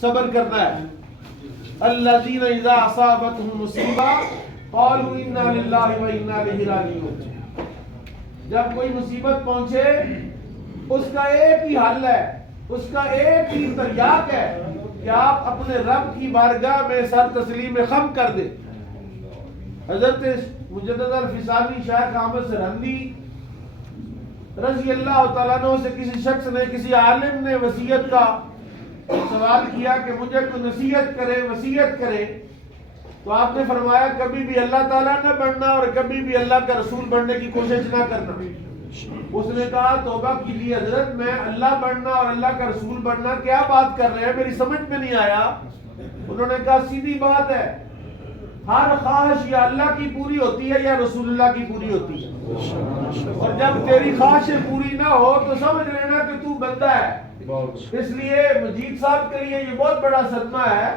صبر کرنا ہے. الذین اذا اصابتهم مصیبہ قالوا انا للہ و انا الیہ راجعون. جب کوئی مصیبت پہنچے اس کا ایک ہی حل ہے, اس کا ایک ہی تریاق ہے کہ آپ اپنے رب کی بارگاہ میں سر تسلیم خم کر دیں. حضرت مجدد الفسانی شیخ احمد سرہندی رضی اللہ تعالیٰ عنہ سے کسی شخص نے, کسی عالم نے وصیت کا سوال کیا کہ مجھے کوئی نصیحت کرے, وصیت کرے. تو آپ نے فرمایا کبھی بھی اللہ تعالیٰ نہ بننا اور کبھی بھی اللہ کا رسول بننے کی کوشش نہ کرنا. اس نے کہا توبہ کیجیے حضرت, میں اللہ بننا اور اللہ کا رسول بننا کیا بات کر رہے ہیں, میری سمجھ میں نہیں آیا. انہوں نے کہا سیدھی بات ہے, ہر خواہش یا اللہ کی پوری ہوتی ہے یا رسول اللہ کی پوری ہوتی ہے, اور جب تیری خواہشیں پوری نہ ہو تو سمجھ لینا کہ تو بندہ ہے. اس لیے مجید صاحب کے لیے یہ بہت بڑا صدمہ ہے.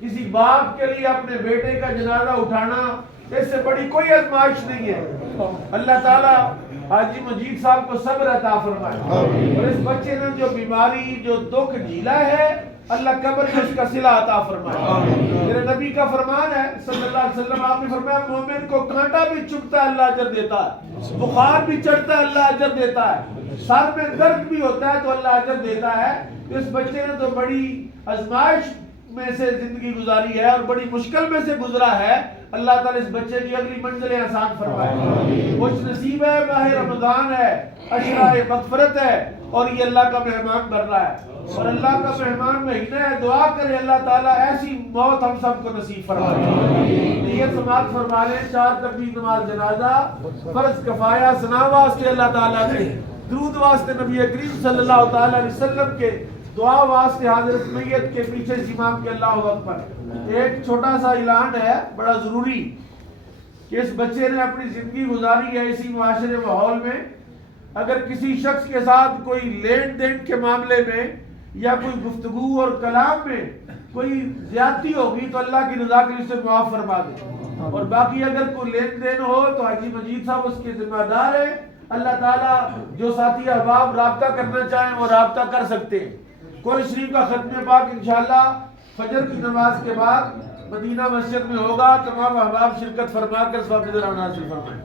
کسی باپ کے لیے اپنے بیٹے کا جنازہ اٹھانا اس سے بڑی کوئی آزمائش نہیں ہے. اللہ تعالیٰ حاجی مجید صاحب کو صبر عطا فرمائے, اور اس بچے نے جو بیماری, جو دکھ جھیلا ہے, اللہ قبر میں اس کا صلہ عطا فرمائے. میرے نبی کا فرمان ہے صلی اللہ علیہ وسلم, آپ نے فرمایا مومن کو کانٹا بھی چبھتا ہے اللہ اجر دیتا ہے, بخار بھی چڑھتا ہے اللہ اجر دیتا ہے, سر میں درد بھی ہوتا ہے تو اللہ اجر دیتا ہے. اس بچے نے تو بڑی آزمائش میں سے زندگی گزاری ہے اور بڑی مشکل میں سے گزرا ہے. اللہ تعالیٰ اس بچے کی اگلی منزلیں آسان فرمائے. خوش نصیب ہے, ماہ رمضان ہے, عشرہ مغفرت ہے, اور یہ اللہ کا مہمان بن رہا ہے, اور اللہ کا مہمان مہینہ ہے. دعا کرے اللہ تعالیٰ ایسی موت ہم سب کو نصیب فرمائے. نیت سماعت فرما لیں. 4 تکبیر نماز جنازہ فرض کفایہ ثنا واسطے اللہ تعالیٰ کے, درود واسطے نبی کریم صلی اللہ تعالیٰ علیہ وسلم کے, دعا واسطے حضرت میت کے پیچھے امام کے اللہ اکبر. ایک چھوٹا سا اعلان ہے بڑا ضروری کہ اس بچے نے اپنی زندگی گزاری ہے اسی معاشرے ماحول میں. اگر کسی شخص کے ساتھ کوئی لین دین کے معاملے میں یا کوئی گفتگو اور کلام میں کوئی زیادتی ہوگی تو اللہ کی رضا کے لیے اسے معاف فرما دے, اور باقی اگر کوئی لین دین ہو تو حاجی مجید صاحب اس کے ذمہ دار ہے. اللہ تعالیٰ جو ساتھی احباب رابطہ کرنا چاہیں وہ رابطہ کر سکتے ہیں. قرآن شریف کا ختم پاک انشاءاللہ فجر کی نماز کے بعد مدینہ مسجد میں ہوگا. تمام احباب شرکت فرما کر ثواب حاصل فرمائیں.